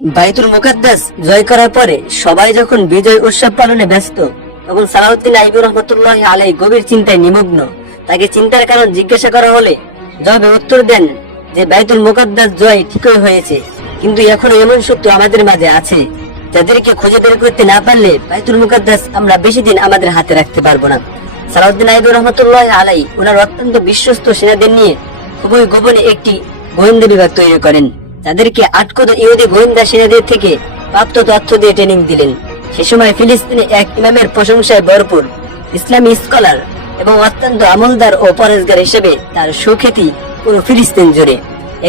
বাইতুল মুকাদ্দাস জয় করার পরে সবাই যখন বিজয় উৎসব পালনে ব্যস্ত, তখন সালাউদ্দিন আইবুর রহমতুল্লাহ আলাই গভীর চিন্তায় নিমগ্ন। তাকে চিন্তার কারণ জিজ্ঞাসা করা হলে জবাবে উত্তর দেন যে, বাইতুল মুকাদ্দাস জয় ঠিকই হয়েছে, কিন্তু এখনও এমন সত্য আমাদের মাঝে আছে, যাদেরকে খুঁজে বের করতে না পারলে বাইতুল মুকাদ্দাস আমরা বেশি দিন আমাদের হাতে রাখতে পারব না। সালাউদ্দিন আইবুর রহমতুল্লাহ আলাই ওনার অত্যন্ত বিশ্বস্ত সেনাদের নিয়ে খুবই গোপনে একটি গোয়েন্দা বিভাগ তৈরি করেন। তাদেরকে আটকত ইহুদি গোয়েন্দা সেনাদের থেকে প্রাপ্ত তথ্য দিয়ে ট্রেনিং দিলেন। সে সময় ফিলিস্তিনে এক ইমামের প্রশংসায় ভরপুর ইসলামী স্কলার এবং অত্যন্ত আমলদার ও পরেশগার হিসেবে তার সুখ্যাতি পুরো ফিলিস্তিন জুড়ে।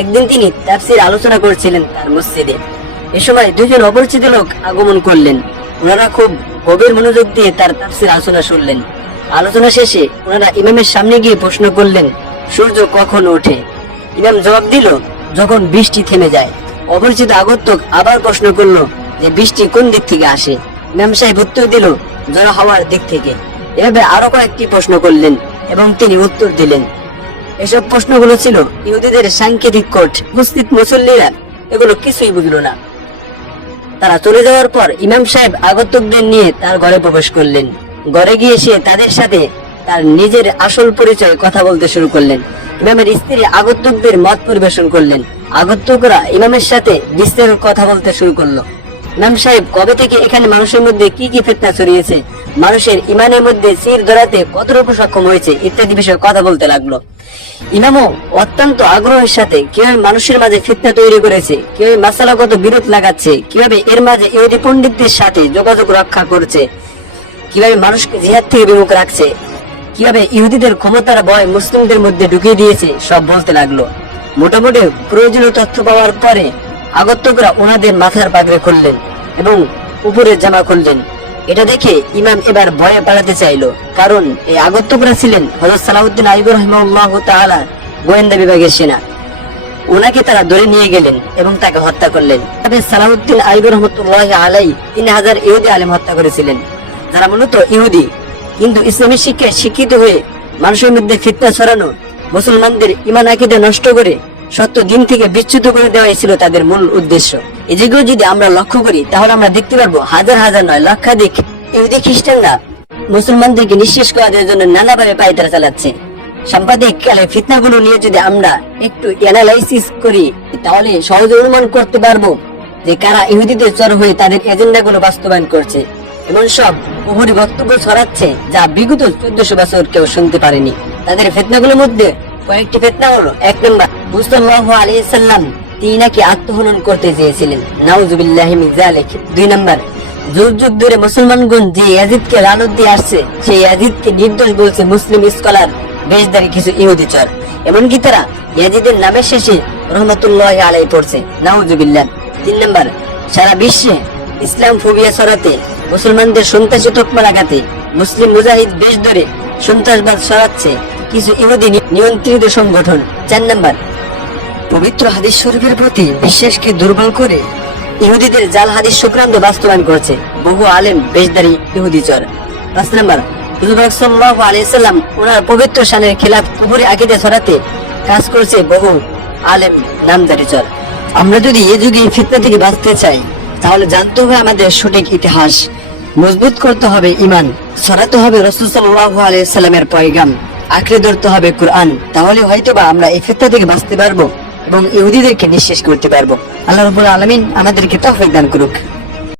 একদিন তিনি তাফসির আলোচনা করছিলেন তার মসজিদে। এ সময় দুজন অপরিচিত লোক আগমন করলেন। ওনারা খুব গভীর মনোযোগ দিয়ে তার তাফসির আলোচনা শুনলেন। আলোচনা শেষে ওনারা ইমামের সামনে গিয়ে প্রশ্ন করলেন, সূর্য কখন ওঠে? ইমাম জবাব দিল যখন বৃষ্টি থেমে যায়, অপরিচিত আগন্তুক আবার প্রশ্ন করল যে বৃষ্টি কোন দিক থেকে আসে? ইমাম সাহেব উত্তর দিল জড়ো হওয়ার দিক থেকে। এভাবে আরও কয়েকটি প্রশ্ন করলেন এবং তিনি উত্তর দিলেন। এসব প্রশ্নগুলো ছিল ইহুদিদের সাংকেতিক কোট উপস্থিত মুসল্লিরা এগুলো কিছুই বুঝল না। তারা চলে যাওয়ার পর ইমাম সাহেব আগন্তুকদের নিয়ে তার ঘরে প্রবেশ করলেন। ঘরে গিয়ে সে তাদের সাথে তার নিজের আসল পরিচয় কথা বলতে শুরু করলেন। ইমামের স্ত্রী আগন্তুকদের মত পরিবেশন করলেন। আগন্তুকরা ইমামের সাথে বিস্তারিত কথা বলতে শুরু করল। ইমাম সাহেব, কবে থেকে এখানে মানুষের মধ্যে কি কি ফেতনা ছড়িয়েছে? মানুষের ইমানের মধ্যে চির ধরাতে কতটুকু সক্ষম হয়েছে? ইত্যাদি বিষয়ে কথা বলতে লাগল। ইমামও অত্যন্ত আগ্রহের সাথে কীভাবে মানুষের মাঝে ফিতনা তৈরি করেছে, কীভাবে মাসালাগত বিরোধ লাগাচ্ছে, কীভাবে এর মাঝে ইহুদি পণ্ডিতদের সাথে যোগাযোগ রক্ষা করছে, কীভাবে মানুষকে জিহাদ থেকে বিমুখ রাখছে কীভাবে ইহুদিদের ক্ষমতার ভয় মুসলিমদের মধ্যে ঢুকিয়ে দিয়েছে, সব বলতে লাগল। মোটামুটি প্রয়োজনীয় তথ্য পাওয়ার পরে আগন্তকরা ওনাদের মাথার পাগড়ে খুললেন এবং উপরে জামা খুললেন। এটা দেখে ইমাম এবার ভয়ে পালাতে চাইলো, কারণ এই আগন্তকরা ছিলেন হজরত সালাউদ্দিন আইবুর তাআলা গোয়েন্দা বিভাগের সেনা। ওনাকে তারা ধরে নিয়ে গেলেন এবং তাকে হত্যা করলেন। তবে সালাউদ্দিন আইবুর রহমতুল্লাহ আলাই তিন হাজার ইহুদি আলেম হত্যা করেছিলেন, যারা মূলত ইহুদি। কিন্তু ইসলামী শিক্ষায় শিক্ষিত হয়ে মানুষের মধ্যে ফিতনা ছড়ানো মুসলমানদের ইমান আকিদে নষ্ট করে সত্য দিন থেকে বিচ্যুত করে দেওয়াই ছিল তাদের মূল উদ্দেশ্য। এদিকেও যদি আমরা লক্ষ্য করি, তাহলে আমরা দেখতে পারব হাজার হাজার নয় লক্ষাধিক ইহুদি খ্রিস্টানরা মুসলমানদেরকে নিঃশেষ করা জন্য নানাভাবে পায়তারা চালাচ্ছে। সাম্প্রতিক কালে ফিতনাগুলো নিয়ে যদি আমরা একটু অ্যানালাইসিস করি, তাহলে সহজে অনুমান করতে পারব যে কারা ইহুদিদের চর হয়ে তাদের এজেন্ডাগুলো বাস্তবায়ন করছে। এমন সব উপরি বক্তব্য ছড়াচ্ছে যা বিগত চোদ্দশো বছর কেউ শুনতে পারেনি। তাদের ফেতনাগুলোর মধ্যে কয়েকটি ফেতনা হলো, এক নম্বর মুস্তাল্লাহ আলাইসাল্লাম তিনি নাকি আত্মহনন করতে চেয়েছিলেন। নাউজুবিল্লাহি মিন দুই নম্বর, যুগ যুগ ধরে মুসলমানগণ যে ইয়াজিদকে লানত দিয়ে আসছে, সেই ইয়াজিদকে নির্দোষ বলছে মুসলিম স্কলার, বেশদারি কিছু ইহুদি চর। এমনকি তারা ইয়াজিদের নামের শেষে রহমতুল্লাহ আলাই পড়ছে। নাউজুবিল্লাহ। তিন নম্বর, সারা বিশ্বে ইসলাম ফোবিয়া ছড়াতে মুসলমানদের সন্ত্রাসী তকমা লাগাতে মুসলিম মুজাহিদ বেশ ধরে সন্ত্রাসবাদ সরাচ্ছে কিছু ইহুদি নিয়ন্ত্রিত সংগঠন। চার নম্বর, পবিত্র হাদিস শরীফের প্রতি বিশ্বাসকে দুর্বল করে ইহুদিদের জাল হাদিস সংক্রান্ত বাস্তবায়ন করেছে বহু আলেম বেশদারি ইহুদি চর। পাঁচ নম্বর, হুজুর সাল্লাল্লাহু আলাইহি সাল্লাম ওনার পবিত্র শানের খেলাফ কুপুরি আকিদে ছড়াতে কাজ করছে বহু আলেম নামদারি চর। আমরা যদি এ যুগে ফিতনা থেকে বাঁচতে চাই তাহলে জানতে হবে আমাদের সঠিক ইতিহাস। মজবুত করতে হবে ইমান সরাতে হবে রসুল সাল্লামের পয়গাম, আঁকড়ে ধরতে হবে কোরআন। তাহলে হয়তোবা আমরা এই ফিতনা থেকে বাঁচতে পারব এবং ইহুদিদেরকে নিঃশেষ করতে পারব। আল্লাহ রবুল আলমিন আমাদেরকে তহফিক দান করুক।